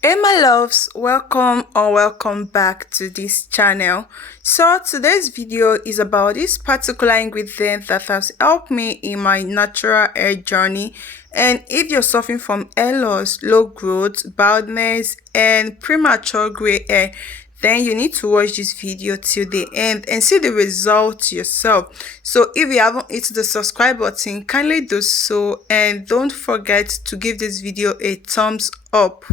Hey my loves, welcome or welcome back to this channel. So today's video is about this particular ingredient that has helped me in my natural hair journey. And if you're suffering from hair loss, low growth, baldness and premature gray hair, then you need to watch this video till the end and see the results yourself. So if you haven't hit the subscribe button, kindly do so, and don't forget to give this video a thumbs up.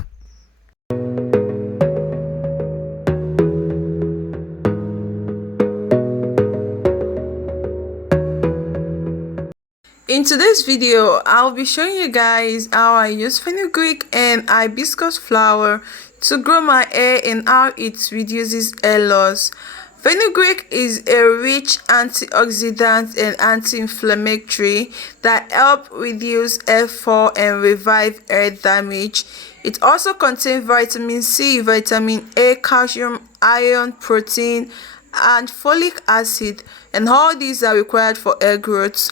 In today's video, I'll be showing you guys how I use fenugreek and hibiscus flower to grow my hair and how it reduces hair loss. Fenugreek is a rich antioxidant and anti-inflammatory that help reduce hair fall and revive hair damage. It also contains vitamin C, vitamin A, calcium, iron, protein, and folic acid, and all these are required for hair growth.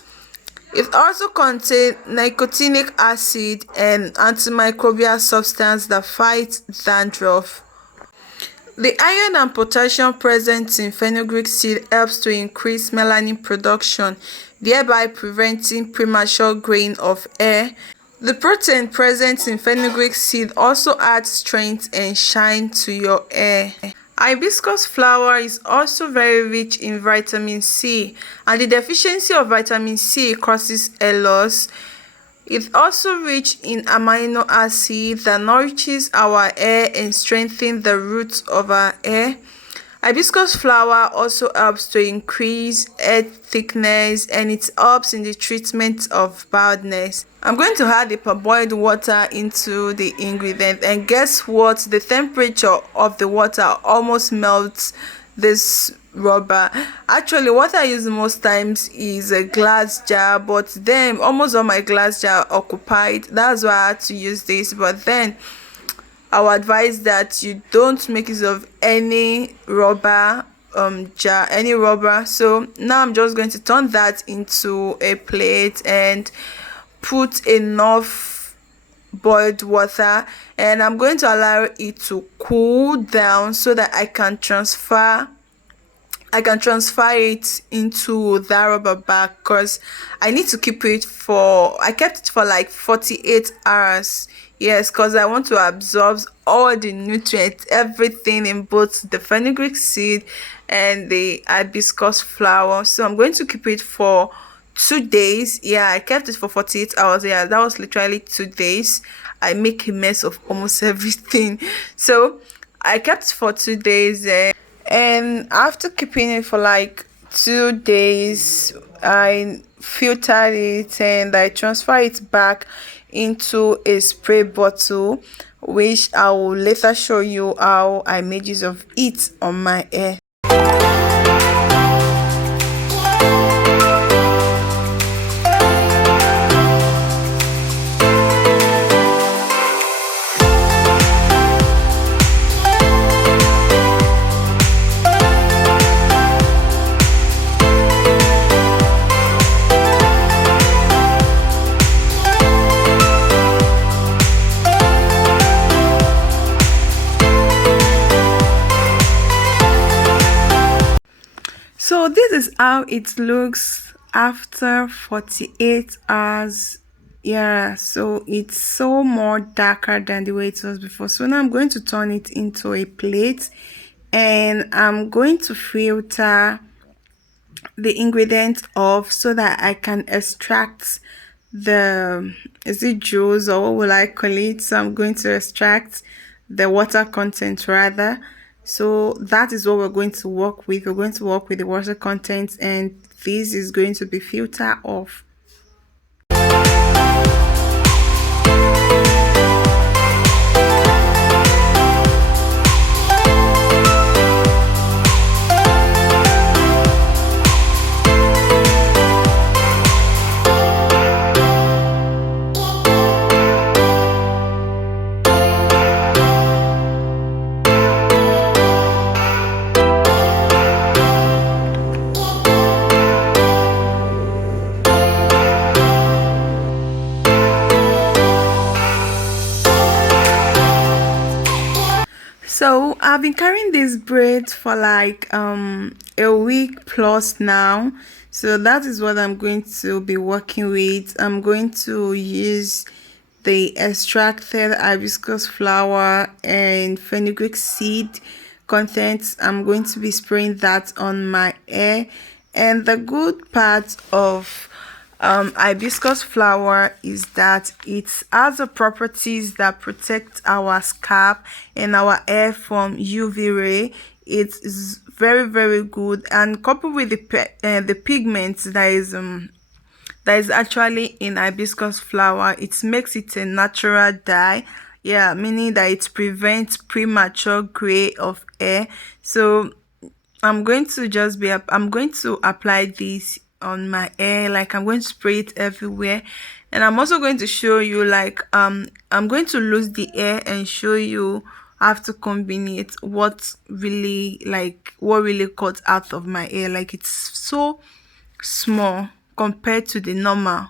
It also contains nicotinic acid and antimicrobial substance that fights dandruff. The iron and potassium present in fenugreek seed helps to increase melanin production, thereby preventing premature graying of hair. The protein present in fenugreek seed also adds strength and shine to your hair. Hibiscus flower is also very rich in vitamin C, and the deficiency of vitamin C causes hair loss. It's also rich in amino acids that nourishes our hair and strengthens the roots of our hair. Hibiscus flower also helps to increase hair thickness, and it helps in the treatment of baldness. I'm going to add the parboiled water into the ingredient, and guess what? The temperature of the water almost melts this rubber. Actually, what I use most times is a glass jar, but then almost all my glass jar occupied. That's why I had to use this. But then I would advise that you don't make use of any rubber jar, any rubber. So now I'm just going to turn that into a plate and put enough boiled water, and I'm going to allow it to cool down so that I can transfer it into that rubber bag, because I need to keep it for, I kept it for like 48 hours. Yes, because I want to absorb all the nutrients, everything in both the fenugreek seed and the hibiscus flower. So I'm going to keep it for 2 days. Yeah, I kept it for 48 hours. Yeah, that was literally 2 days. I make a mess of almost everything. So I kept it for 2 days, and after keeping it for like 2 days, I filtered it and I transfer it back into a spray bottle, which I will later show you how I made use of it on my hair. So this is how it looks after 48 hours. Yeah, so it's so more darker than the way it was before. So now I'm going to turn it into a plate, and I'm going to filter the ingredients off so that I can extract the, is it juice or what will I call it? So I'm going to extract the water content rather. So that is what we're going to work with. We're going to work with the water content, and this is going to be filtered off. So I've been carrying this braid for like a week plus now. So that is what I'm going to be working with. I'm going to use the extracted hibiscus flower and fenugreek seed contents. I'm going to be spraying that on my hair. And the good part of hibiscus flower is that it has the properties that protect our scalp and our hair from UV ray. It is very good, and coupled with the pigments that is actually in hibiscus flower, it makes it a natural dye. Yeah, meaning that it prevents premature gray of hair. So I'm going to apply this on my hair, like I'm going to spray it everywhere. And I'm also going to show you, like I'm going to lose the hair and show you how to combine it, what really cut out of my hair. Like, it's so small compared to the normal.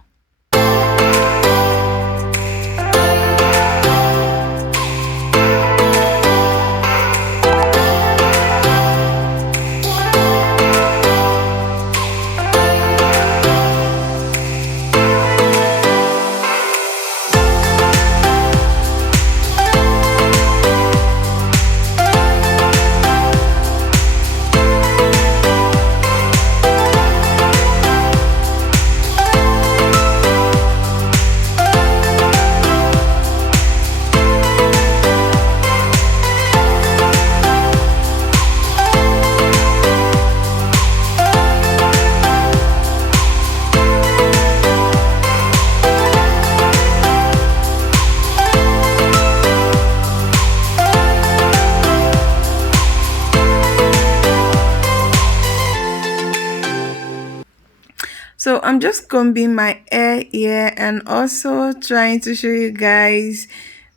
So I'm just combing my hair here and also trying to show you guys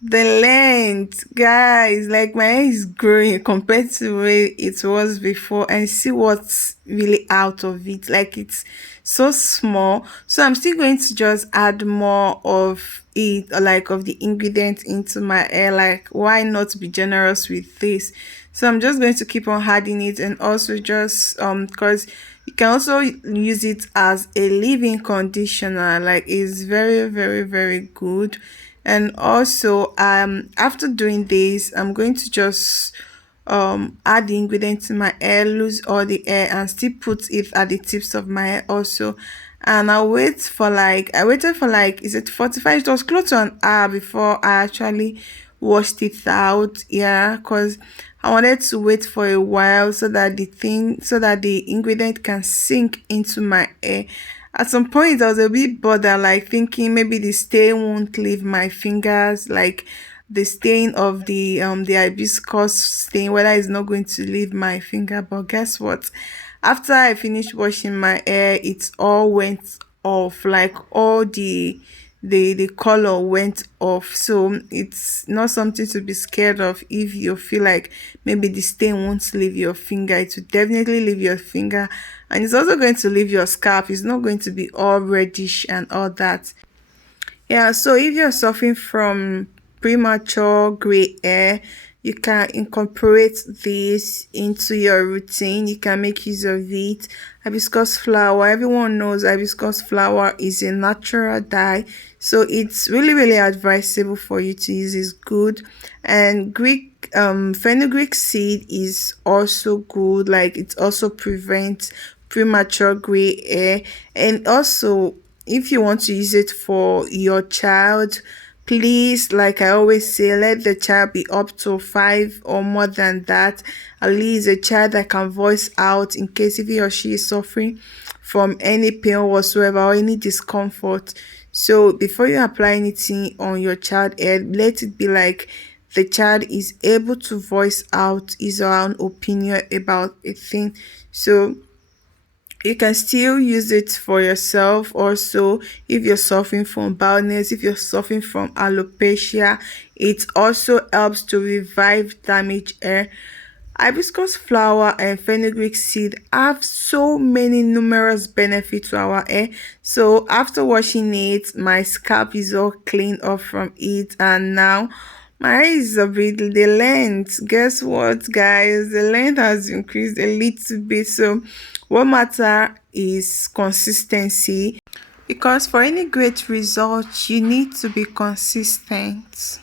the length. Guys, like, my hair is growing compared to where it was before, and see what's really out of it. Like, it's so small. So I'm still going to just add more of it, like of the ingredients, into my hair. Like, why not be generous with this? So I'm just going to keep on adding it, and also just because you can also use it as a leave-in conditioner. Like, it's very good. And also after doing this, I'm going to just add the ingredients in my hair, lose all the hair, and still put it at the tips of my hair also. And I waited for like, is it 45? It was close to an hour before I actually washed it out. Yeah, because I wanted to wait for a while so that the ingredient can sink into my hair. At some point I was a bit bothered, like thinking maybe the stain won't leave my fingers, like the stain of the hibiscus stain, whether it's not going to leave my finger. But guess what? After I finished washing my hair, it all went off. Like, all the color went off. So it's not something to be scared of. If you feel like maybe the stain won't leave your finger, it will definitely leave your finger, and it's also going to leave your scalp. It's not going to be all reddish and all that. Yeah, so if you're suffering from premature gray hair, you can incorporate this into your routine. You can make use of it. Hibiscus flower, everyone knows hibiscus flower is a natural dye, so it's really advisable for you to use. It's good. And fenugreek seed is also good. Like, it also prevents premature gray hair. And also, if you want to use it for your child, please, like I always say, let the child be up to 5 or more than that. At least a child that can voice out in case if he or she is suffering from any pain whatsoever or any discomfort. So before you apply anything on your child head, let it be like the child is able to voice out his or her own opinion about a thing. So you can still use it for yourself also. If you're suffering from baldness, if you're suffering from alopecia, it also helps to revive damaged hair. Hibiscus flower and fenugreek seed have so many numerous benefits to our hair. So after washing it, my scalp is all cleaned off from it, and now My hair is a bit the length. Guess what, guys? The length has increased a little bit. So, what matter is consistency, because for any great result, you need to be consistent.